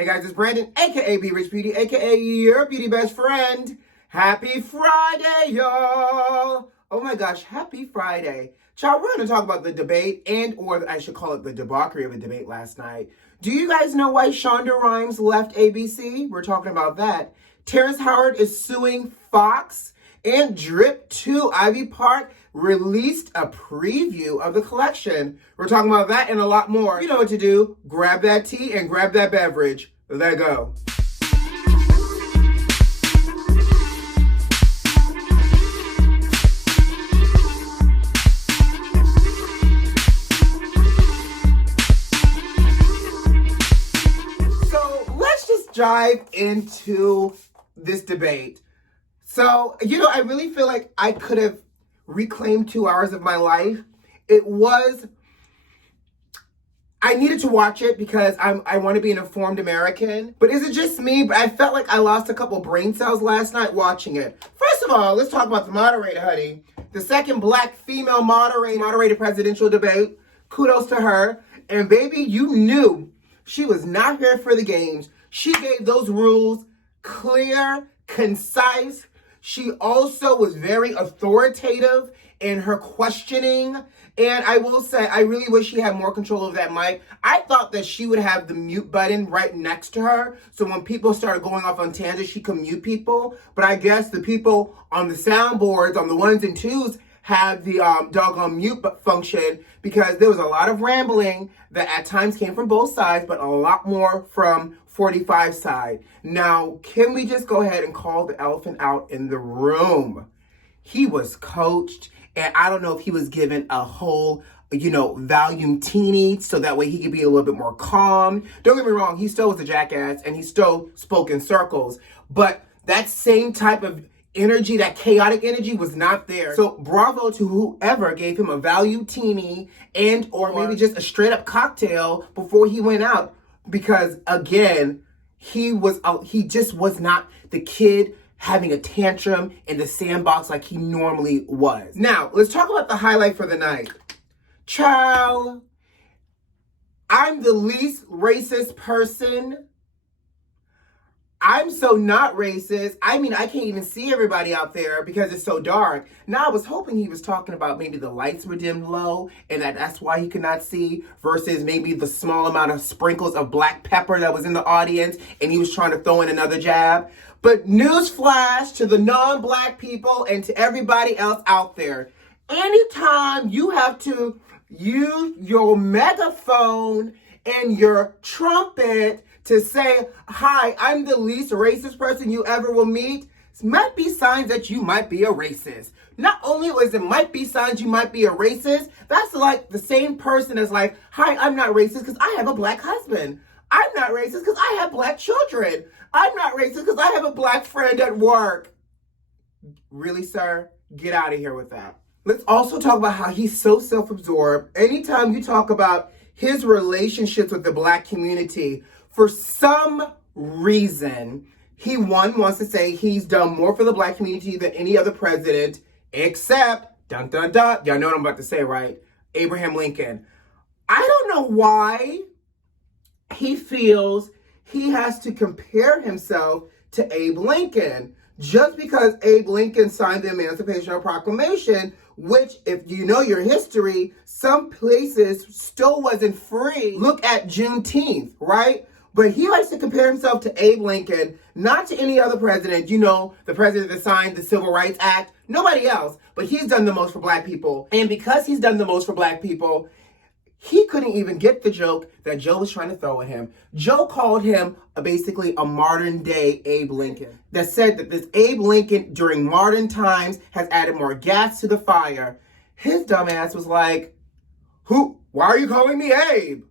Hey guys, it's Brandon, aka B.Rich Beauty, aka your beauty best friend. Happy Friday, y'all! Oh my gosh, happy Friday. Child, we're going to talk about the debate or I should call it the debauchery of a debate last night. Do you guys know why SHONDRA RHIMES left ABC? We're talking about that. Terrence Howard is suing Fox, and Drip 2 Ivy Park released a preview of the collection. We're talking about that and a lot more. You know what to do. Grab that tea and grab that beverage. Let go. So let's just dive into this debate. So, I really feel like I could have reclaimed 2 hours of my life. I needed to watch it because I want to be an informed American. But is it just me? But I felt like I lost a couple brain cells last night watching it. First of all, let's talk about the moderator, honey. The second black female moderated presidential debate. Kudos to her. And baby, you knew she was not here for the games. She gave those rules clear, concise. She also was very authoritative in her questioning. And I will say, I really wish she had more control of that mic. I thought that she would have the mute button right next to her. So when people started going off on tangents, she could mute people. But I guess the people on the soundboards, on the 1s and 2s, have the doggone mute function because there was a lot of rambling that at times came from both sides, but a lot more from 45 side. Now, can we just go ahead and call the elephant out in the room? He was coached, and I don't know if he was given a whole, volume teeny so that way he could be a little bit more calm. Don't get me wrong, he still was a jackass, and he still spoke in circles, but that same type of energy, that chaotic energy was not there. So bravo to whoever gave him a value teeny or maybe just a straight up cocktail before he went out. Because again, he just was not the kid having a tantrum in the sandbox like he normally was. Now, let's talk about the highlight for the night. Child, I'm the least racist person. I'm so not racist. I mean, I can't even see everybody out there because it's so dark. Now, I was hoping he was talking about maybe the lights were dimmed low and that's why he could not see versus maybe the small amount of sprinkles of black pepper that was in the audience and he was trying to throw in another jab. But newsflash to the non-black people and to everybody else out there. Anytime you have to use your megaphone and your trumpet to say, hi, I'm the least racist person you ever will meet, might be signs that you might be a racist. Not only is it might be signs you might be a racist, that's like the same person as like, hi, I'm not racist because I have a black husband. I'm not racist because I have black children. I'm not racist because I have a black friend at work. Really, sir? Get out of here with that. Let's also talk about how he's so self-absorbed. Anytime you talk about his relationships with the black community, for some reason, he wants to say he's done more for the black community than any other president, except, dun dun dun, y'all know what I'm about to say, right? Abraham Lincoln. I don't know why he feels he has to compare himself to Abe Lincoln. Just because Abe Lincoln signed the Emancipation Proclamation, which, if you know your history, some places still wasn't free. Look at Juneteenth, right? But he likes to compare himself to Abe Lincoln, not to any other president. The president that signed the Civil Rights Act, nobody else. But he's done the most for black people. And because he's done the most for black people, he couldn't even get the joke that Joe was trying to throw at him. Joe called him basically a modern day Abe Lincoln. That said that this Abe Lincoln during modern times has added more gas to the fire. His dumbass was like, why are you calling me Abe?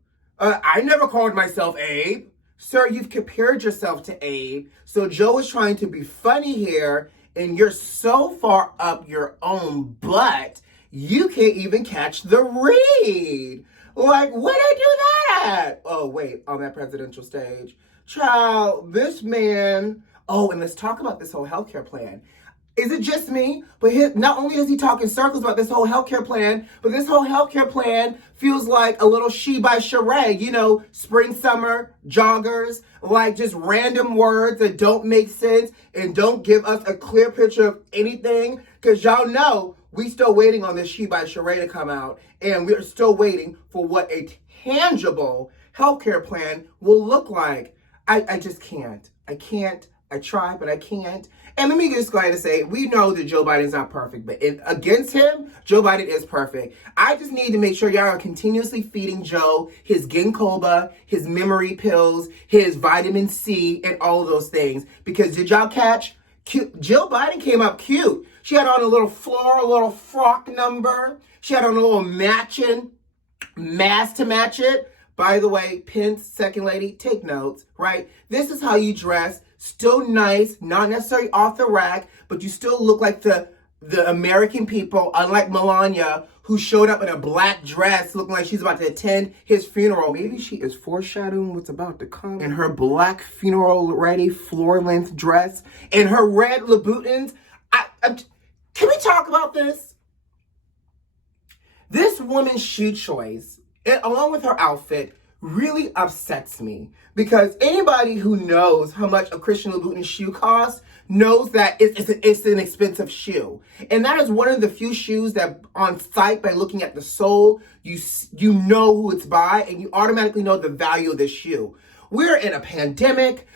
I never called myself Abe. Sir, you've compared yourself to Abe. So Joe is trying to be funny here, and you're so far up your own butt, you can't even catch the read. Like, when did I do that? Oh, wait, on that presidential stage. Child, this man... Oh, and let's talk about this whole healthcare plan. Is it just me? But not only is he talking circles about this whole healthcare plan, but this whole healthcare plan feels like a little She by Sheree, you know, spring, summer, joggers, like just random words that don't make sense and don't give us a clear picture of anything. Because y'all know we still waiting on this She by Sheree to come out, and we're still waiting for what a tangible healthcare plan will look like. I just can't. I can't. I try, but I can't. And let me just go ahead and say, we know that Joe Biden's not perfect, but against him, Joe Biden is perfect. I just need to make sure y'all are continuously feeding Joe his ginkgo, his memory pills, his vitamin C, and all of those things. Because did y'all catch? Jill Biden came up cute. She had on a little floral, little frock number. She had on a little matching mask to match it. By the way, Pence, second lady, take notes, right? This is how you dress. Still nice, not necessarily off the rack, but you still look like the American people, unlike Melania, who showed up in a black dress looking like she's about to attend his funeral. Maybe she is foreshadowing what's about to come. In her black funeral-ready floor-length dress, and her red Louboutins. Can we talk about this? This woman's shoe choice, along with her outfit, really upsets me, because anybody who knows how much a Christian Louboutin shoe costs knows that it's an expensive shoe. And that is one of the few shoes that on sight, by looking at the sole, you know who it's by, and you automatically know the value of this shoe. We're in a pandemic.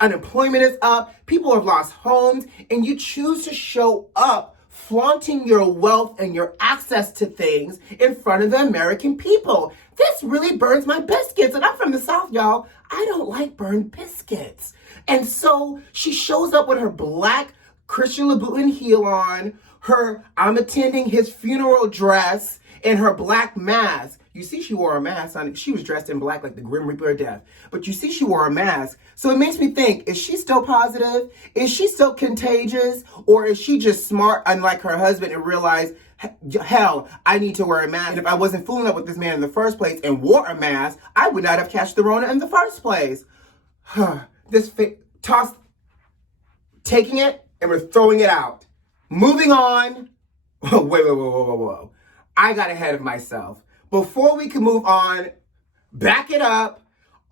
Unemployment is up. People have lost homes, and you choose to show up flaunting your wealth and your access to things in front of the American people. This really burns my biscuits. And I'm from the South, y'all. I don't like burned biscuits. And so she shows up with her black Christian Louboutin heel on, her I'm attending his funeral dress, and her black mask. You see she wore a mask on it. She was dressed in black like the Grim Reaper of Death. But you see she wore a mask. So it makes me think, is she still positive? Is she still contagious? Or is she just smart, unlike her husband, and realized, hell, I need to wear a mask. And if I wasn't fooling up with this man in the first place and wore a mask, I would not have catched the Rona in the first place. Taking it, and we're throwing it out. Moving on. Whoa. I got ahead of myself. Before we can move on, back it up.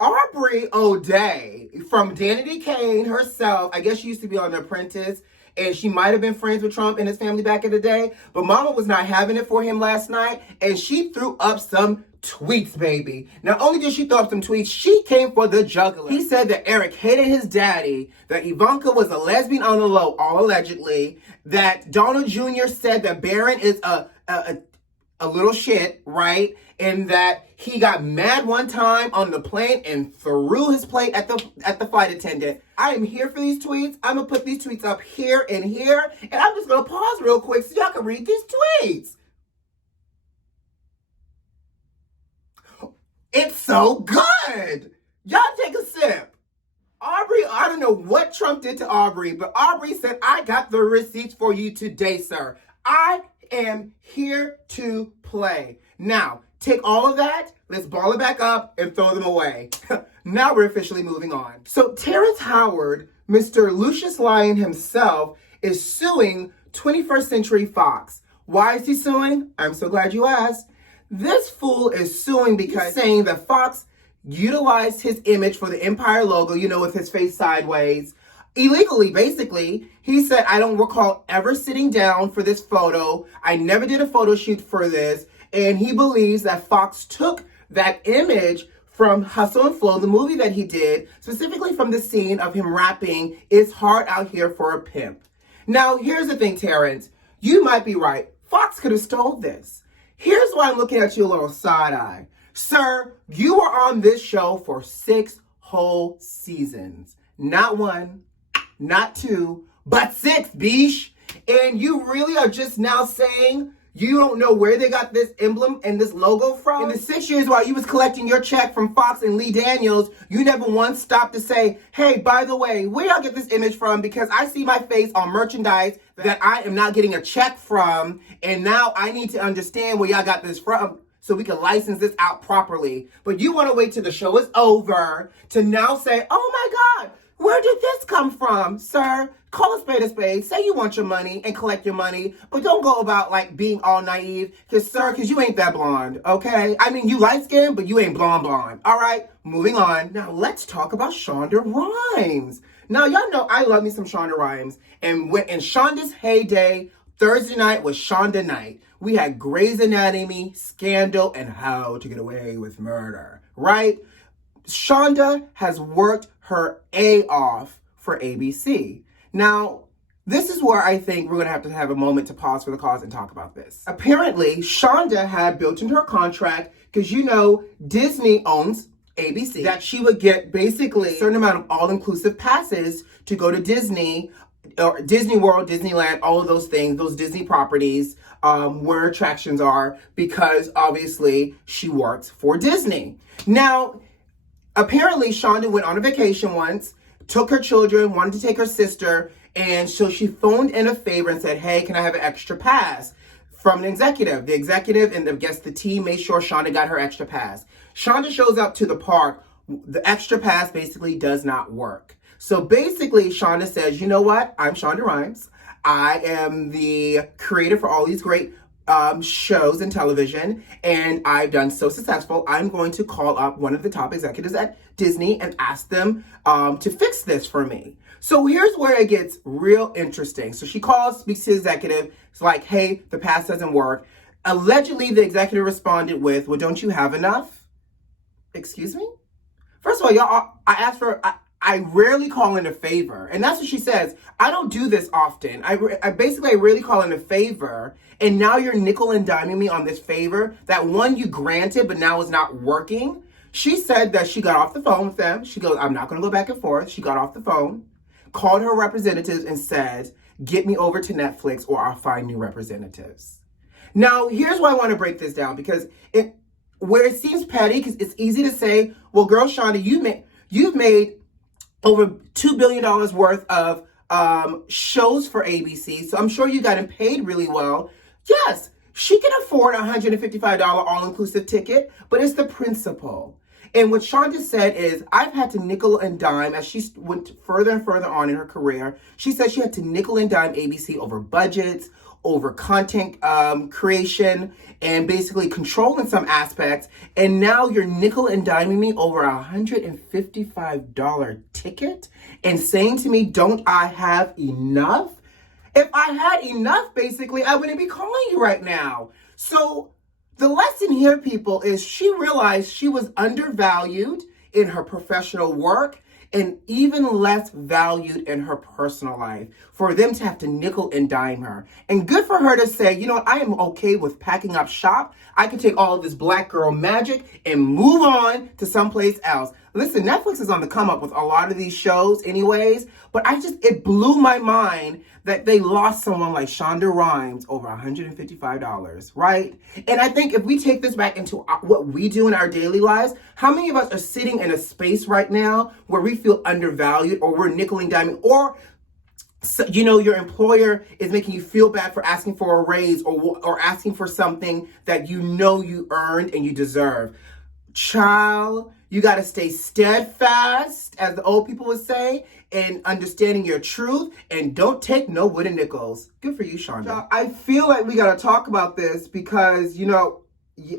Aubrey O'Day from Danity Kane herself, I guess she used to be on The Apprentice, and she might have been friends with Trump and his family back in the day, but Mama was not having it for him last night, and she threw up some tweets, baby. Not only did she throw up some tweets, she came for the jugular. He said that Eric hated his daddy, that Ivanka was a lesbian on the low, all allegedly, that Donald Jr. said that Barron is a little shit, right? And that he got mad one time on the plane and threw his plate at the flight attendant. I am here for these tweets. I'm gonna put these tweets up here and here, and I'm just gonna pause real quick so y'all can read these tweets. It's so good. Y'all take a sip. Aubrey, I don't know what Trump did to Aubrey, but Aubrey said, I got the receipts for you today, sir. I am here to play. Now, take all of that, let's ball it back up and throw them away. Now we're officially moving on. So Terrence Howard, Mr. Lucius Lyon himself, is suing 21st Century Fox. Why is he suing? I'm so glad you asked. This fool is suing because he's saying that Fox utilized his image for the Empire logo, you know, with his face sideways, illegally, basically. He said, I don't recall ever sitting down for this photo. I never did a photo shoot for this. And he believes that Fox took that image from Hustle and Flow, the movie that he did, specifically from the scene of him rapping, "It's hard out here for a pimp." Now, here's the thing, Terrence. You might be right. Fox could have stole this. Here's why I'm looking at you a little side eye. Sir, you were on this show for 6 whole seasons. Not 1, not 2, but 6, bish. And you really are just now saying you don't know where they got this emblem and this logo from? In the 6 years while you was collecting your check from Fox and Lee Daniels, you never once stopped to say, hey, by the way, where y'all get this image from? Because I see my face on merchandise that I am not getting a check from, and now I need to understand where y'all got this from so we can license this out properly. But you want to wait till the show is over to now say, oh my God, Where did this come from, sir? Call a spade, say you want your money and collect your money, but don't go about like being all naive, because you ain't that blonde, okay? I mean, you light-skinned, but you ain't blonde. All right, moving on. Now, let's talk about Shonda Rhimes. Now, y'all know I love me some Shonda Rhimes, and in Shonda's heyday, Thursday night was Shonda night. We had Grey's Anatomy, Scandal, and How to Get Away with Murder, right? Shonda has worked her A off for ABC. Now, this is where I think we're going to have a moment to pause for the cause and talk about this. Apparently, Shonda had built into her contract, because you know Disney owns ABC, that she would get basically a certain amount of all-inclusive passes to go to Disney, or Disney World, Disneyland, all of those things, those Disney properties, where attractions are, because obviously she works for Disney. Now, apparently Shonda went on a vacation once, took her children, wanted to take her sister, and so she phoned in a favor and said, hey, can I have an extra pass from an executive? The executive and I guess the team made sure Shonda got her extra pass. Shonda shows up to the park. The extra pass basically does not work. So basically, Shonda says, you know what? I'm Shonda Rhimes. I am the creator for all these great shows and television, and I've done so successful, I'm going to call up one of the top executives at Disney and ask them to fix this for me. So here's where it gets real interesting. So she calls, speaks to the executive. It's like, hey, the pass doesn't work. Allegedly, the executive responded with, well, don't you have enough? Excuse me? First of all, y'all, I rarely call in a favor. And that's what she says. I don't do this often. I rarely call in a favor. And now you're nickel and diming me on this favor that one you granted, but now is not working. She said that she got off the phone with them. She goes, I'm not going to go back and forth. She got off the phone, called her representatives and said, get me over to Netflix or I'll find new representatives. Now, here's why I want to break this down, because where it seems petty, because it's easy to say, well, girl, Shonda, you've made over $2 billion worth of shows for ABC, so I'm sure you got him paid really well. Yes, she can afford a $155 all-inclusive ticket, but it's the principle. And what Shonda said is, I've had to nickel and dime as she went further and further on in her career. She said she had to nickel and dime ABC over budgets, over content creation, and basically control in some aspects. And now you're nickel and diming me over a $155 ticket and saying to me, don't I have enough? If I had enough, basically, I wouldn't be calling you right now. So the lesson here, people, is she realized she was undervalued in her professional work and even less valued in her personal life, for them to have to nickel and dime her. And good for her to say, you know what, I am okay with packing up shop. I can take all of this black girl magic and move on to someplace else. Listen, Netflix is on the come up with a lot of these shows anyways, but it blew my mind that they lost someone like Shonda Rhimes over $155, right? And I think if we take this back into what we do in our daily lives, how many of us are sitting in a space right now where we feel undervalued, or we're nickeling, diming, or you know, your employer is making you feel bad for asking for a raise or asking for something that you know you earned and you deserve. Child, you got to stay steadfast, as the old people would say, in understanding your truth, and don't take no wooden nickels. Good for you, Shonda. I feel like we got to talk about this because, you know,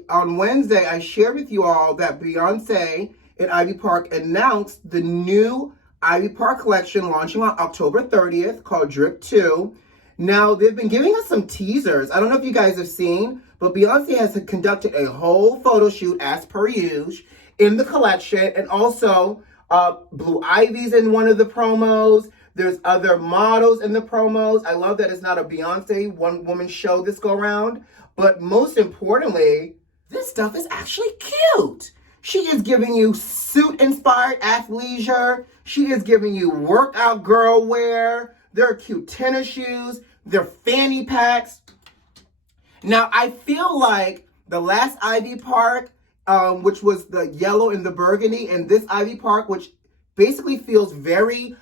on Wednesday, I shared with you all that Beyonce and Ivy Park announced the new Ivy Park collection launching on October 30th called Drip 2. Now, they've been giving us some teasers. I don't know if you guys have seen, but Beyonce has conducted a whole photo shoot as per usual in the collection, and also Blue Ivy's in one of the promos. There's other models in the promos. I love that it's not a Beyonce one-woman show this go around, but most importantly, this stuff is actually cute. She is giving you suit-inspired athleisure. She is giving you workout girl wear. There are cute tennis shoes. They're fanny packs. Now, I feel like the last Ivy Park, which was the yellow and the burgundy, and this Ivy Park, which basically feels very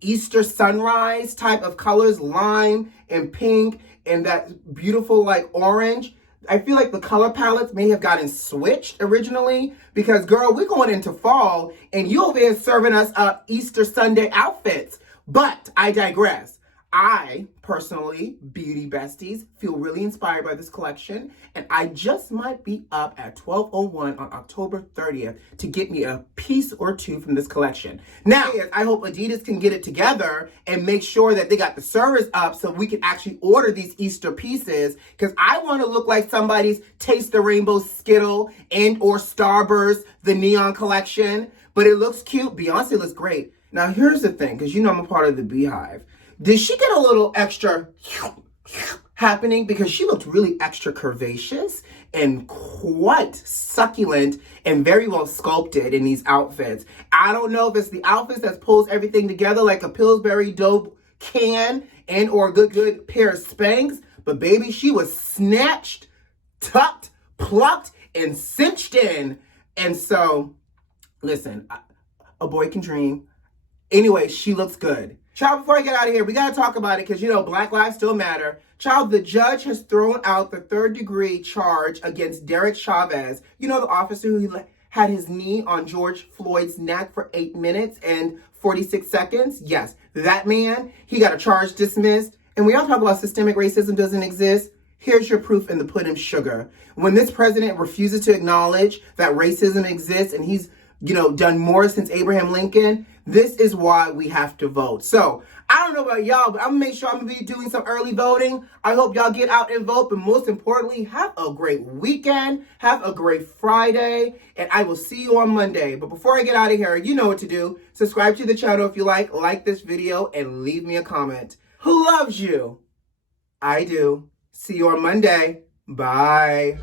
Easter sunrise type of colors, lime and pink and that beautiful like orange. I feel like the color palettes may have gotten switched originally because, girl, we're going into fall and you over there serving us up Easter Sunday outfits. But I digress. I personally, beauty besties, feel really inspired by this collection, and I just might be up at 12:01 on October 30th to get me a piece or two from this collection. Now, I hope Adidas can get it together and make sure that they got the service up so we can actually order these Easter pieces, because I want to look like somebody's Taste the Rainbow Skittle and or Starburst, the neon collection. But it looks cute. Beyonce looks great. Now, here's the thing, because you know I'm a part of the Beehive. Did she get a little extra happening? Because she looked really extra curvaceous and quite succulent and very well sculpted in these outfits. I don't know if it's the outfits that pulls everything together like a Pillsbury Dope can and or a good pair of Spanx. But baby, she was snatched, tucked, plucked, and cinched in. And so, listen, a boy can dream. Anyway, she looks good. Child, before I get out of here, we got to talk about it because, you know, Black lives still matter. Child, the judge has thrown out the third-degree charge against Derek Chauvin. You know, the officer who had his knee on George Floyd's neck for 8 minutes and 46 seconds? Yes, that man, he got a charge dismissed. And we all talk about systemic racism doesn't exist. Here's your proof in the pudding sugar. When this president refuses to acknowledge that racism exists and he's, you know, done more since Abraham Lincoln, this is why we have to vote. So, I don't know about y'all, but I'm going to make sure I'm going to be doing some early voting. I hope y'all get out and vote, but most importantly, have a great weekend. Have a great Friday, and I will see you on Monday. But before I get out of here, you know what to do. Subscribe to the channel if you like this video, and leave me a comment. Who loves you? I do. See you on Monday. Bye.